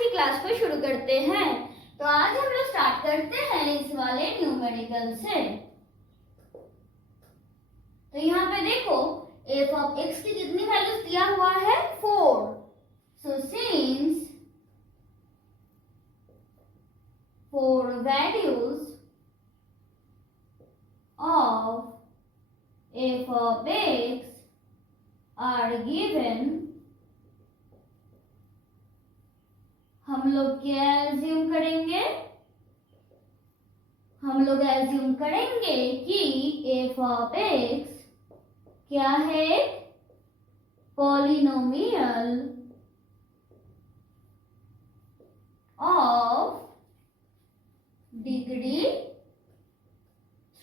की क्लास को शुरू करते हैं। तो आज हम लोग स्टार्ट करते हैं इस वाले न्यूमेरिकल से। तो यहाँ पे देखो एफ ऑफ एक्स की कितनी वैल्यूज दिया हुआ है 4। So since 4 values of f of x are given, हम लोग क्या एज्यूम करेंगे? हम लोग एज्यूम करेंगे कि f of x क्या है? Polynomial of degree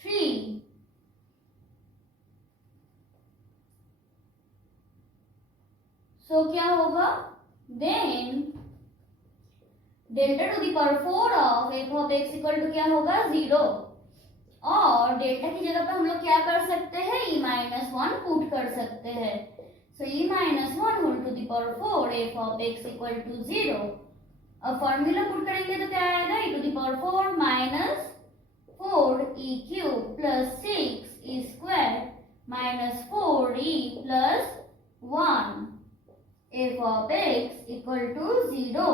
3। सो क्या होगा? Then delta to the power 4 of F of X equal to क्या होगा? 0। और डेल्टा की जगह पे हम लोग क्या कर सकते हैं? e-1 पुट कर सकते हैं। So e-1 whole to the power 4 F of X equal to 0। अब फॉर्मूला पुट करेंगे तो क्या आएगा? e to the power 4 minus 4e cube plus 6e square minus 4e plus 1 f of x equal to 0।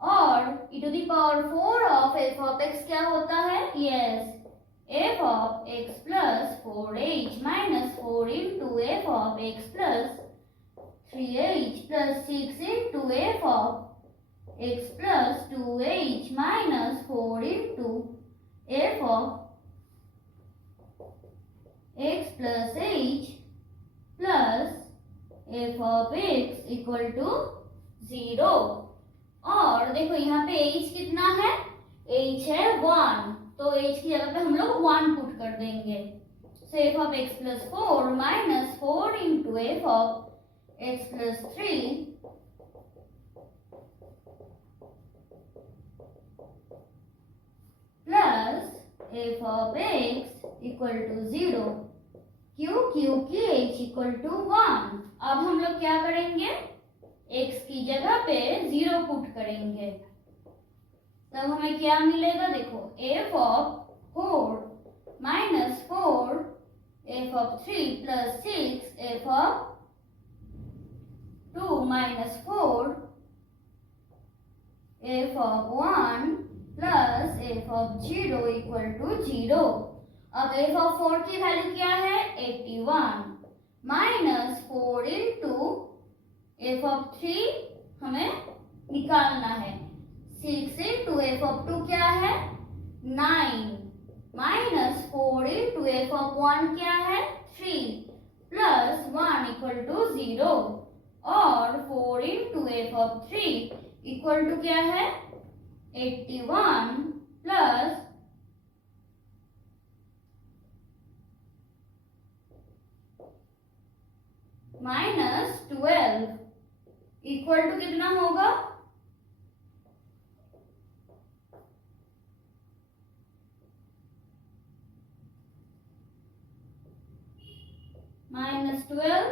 और e to the power 4 of f of x क्या होता है? Yes, f of x plus 4h minus 4 into f of x plus 3h plus 6 into f of x plus 2h minus 4 into f of x plus h plus f of x equal to 0। और देखो यहाँ पे h कितना है? h है 1, तो h की जगह पे हम लोग 1 पुट कर देंगे। So f of x plus 4 minus 4 into f of x plus 3 plus f of x equal to 0। क्योंकि h इक्वल टू 1। अब हम लोग क्या करेंगे? x की जगह पे 0 पुट करेंगे, तब हमें क्या मिलेगा? देखो f of 4 minus 4 f of 3 plus 6 f of 2 minus 4 f of 1 plus f of 0 equal to 0। अब f of 4 की वैल्यू क्या है? 81 माइनस 4 इंटू f of 3 हमें निकालना है। 6 इंटू f of 2 क्या है? 9 माइनस 4 इंटू f of 1 क्या है? 3 प्लस 1 इक्वल टू 0। और 4 into f of 3 equal to क्या है? 81 प्लस माइनस 12 इक्वल टू कितना होगा? माइनस 12।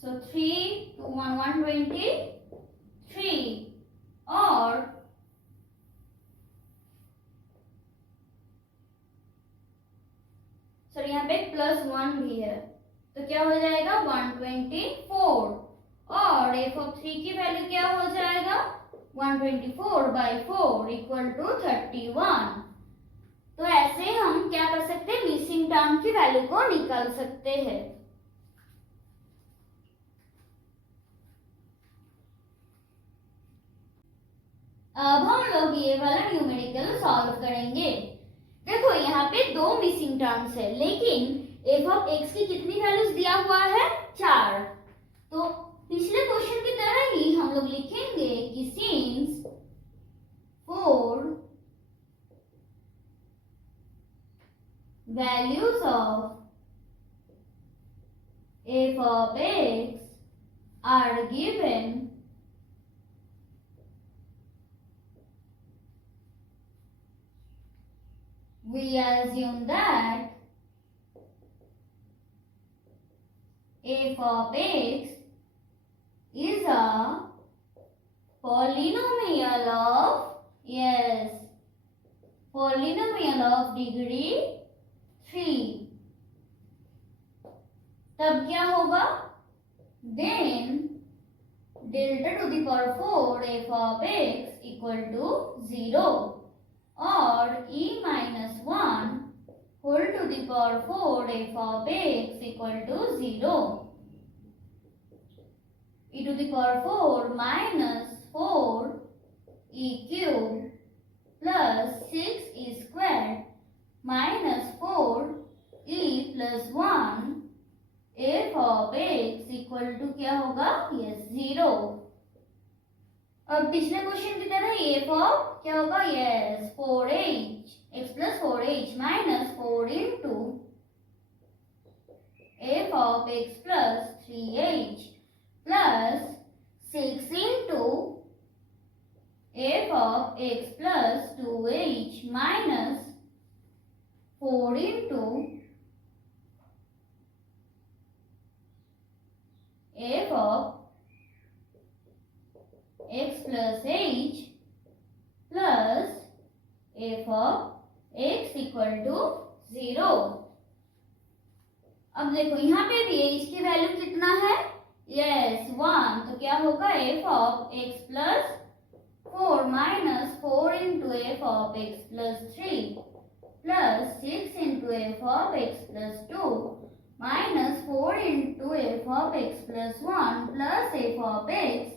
सो 3 2 1 123। और सर यहाँ पे प्लस 1 भी है, तो क्या हो जाएगा? 124। और f of 3 की वैल्यू क्या हो जाएगा? 124/4 इक्वल टू 31। तो ऐसे हम क्या कर सकते हैं? मिसिंग टर्म की वैल्यू को निकाल सकते हैं। अब हम लोग ये वाला न्यूमेरिकल सॉल्व करेंगे। देखो यहाँ पे 2 मिसिंग टर्म्स है, लेकिन f of x की कितनी वैल्यूज दिया हुआ है? 4। तो पिछले क्वेश्चन की तरह ही हम लोग लिखेंगे कि since 4 values of f of x are given, we assume that f of x is a polynomial of degree 3. तब क्या होगा? Then delta to the power 4 f of x equal to 0 or e minus 1 whole to the power 4 f of x equal to 0. E to the power 4 minus 4 e cube plus 6 e squared minus 4 e plus 1 f of x equal to क्या होगा? yes 0. अब पिछले question की तरह f of क्या होगा? yes 4h x plus 4h minus 4 into f of x plus 3h plus 6 into f of x plus 2h minus 4 into f of x plus h plus f of x equal to 0. अब देखो यहाँ पे भी h की value कितना है? yes 1. तो क्या होगा? f of x plus 4 minus 4 into f of x plus 3 plus 6 into f of x plus 2 minus 4 into f of x plus 1 plus f of x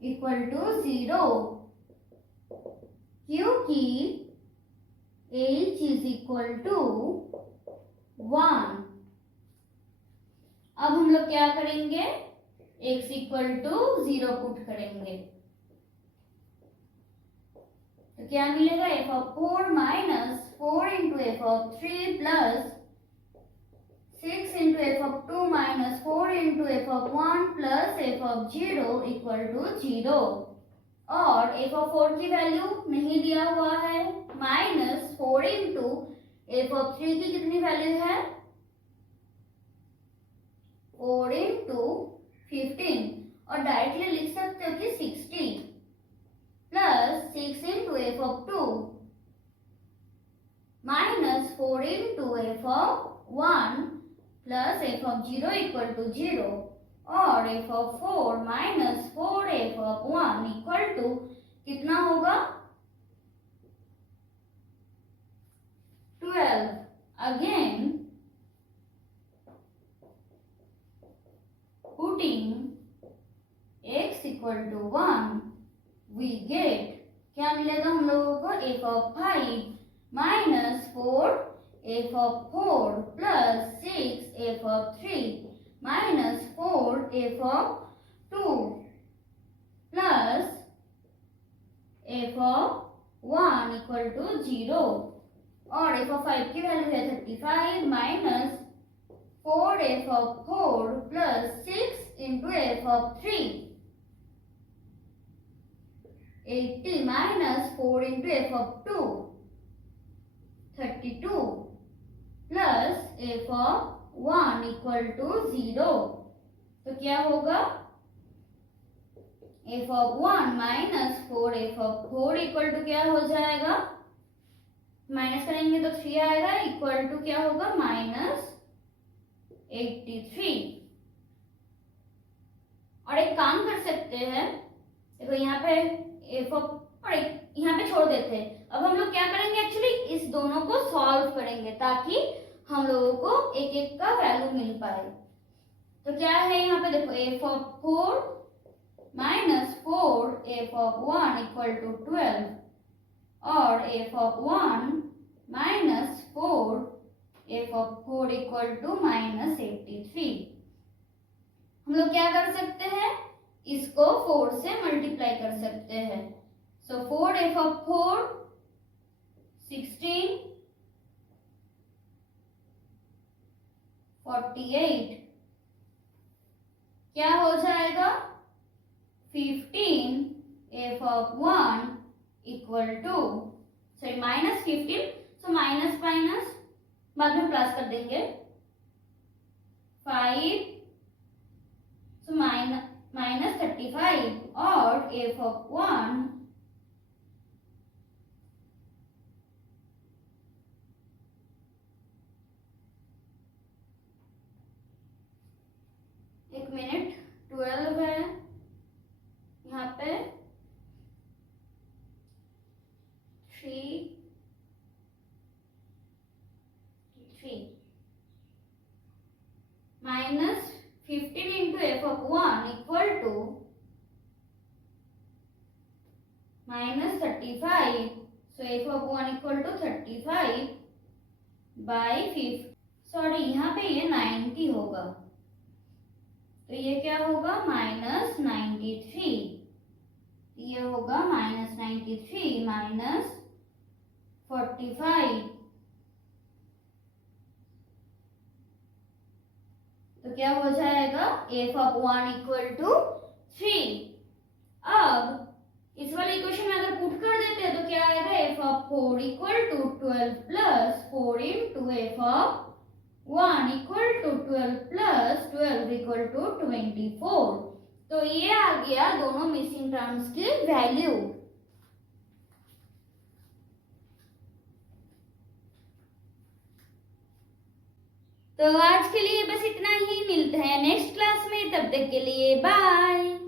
equal to 0. क्योंकि h is equal to 1. अब हम लोग क्या करेंगे? x equal to 0 put करेंगे तो क्या मिलेगा? f of 4 minus 4 into f of 3 plus 6 into f of 2 minus 4 into f of 1 plus f of 0 equal to 0. और f of 4 की वैल्यू नहीं दिया हुआ है. माइनस 4 into f of 3 की कितनी वैल्यू है? 4 into 15 और डायरेक्टली लिख सकते हो कि 60 plus 6 into f of 2 minus 4 into f of 1 plus f of 0 equal to 0 और f of 4 minus 4 f of 1 equal to कितना होगा? 12. Again putting x equal to 1 we get क्या मिलेगा हम लोगों को? f of 5 minus 4 f of 4 plus 6 f of 3 minus 4 f of 2 plus f of 1 equal to 0 और f of 5 की value है 35 minus 4 f of 4 plus 6 into f of 3 80 minus 4 into f of 2 32 plus f of 1 equal to 0. तो क्या होगा? f of 1 minus 4 f of 4 equal to क्या हो जाएगा? Minus करेंगे तो 3 आएगा इक्वल टू क्या होगा? माइनस 83. और एक काम कर सकते हैं, देखो यहाँ पे f of और यहाँ पे छोड़ देते हैं. अब हम लोग क्या करेंगे? एक्चुअली इस दोनों को सॉल्व करेंगे ताकि हम लोगों को एक एक का वैल्यू मिल पाए. तो क्या है यहाँ पे? देखो f of 4 minus 4 f of 1 equal to 12 और f of 1 minus 4 f of 4 equal to minus 83. हम लोग क्या कर सकते हैं? इसको 4 से मल्टीप्लाई कर सकते हैं. सो 4 f of 4 16 48 क्या हो जाएगा? 15 f of 1 equal to sorry minus 15. So minus minus बाद में प्लस कर देंगे 5. सो -35 और f of 1 एक मिनट 12 है यहाँ पे 3 -15 into f of 1 equal to -35. So f of 1 equal to 35 by 50. Sorry यहाँ पे ये 90 होगा, तो ये क्या होगा -93. ये होगा -93 -45. तो क्या हो जाएगा f of 1 equal to 3. अब इस वाले इक्वेशन में अगर पुट कर देते हैं तो क्या आएगा f of 4 equal to 12 plus 4 into f of 1 equal to 12 plus 12 equal to 24. तो ये आ गया दोनों मिसिंग टर्म्स की वैल्यू. तो आज के लिए बस इतना ही. मिलते हैं नेक्स्ट क्लास में, तब तक के लिए बाय.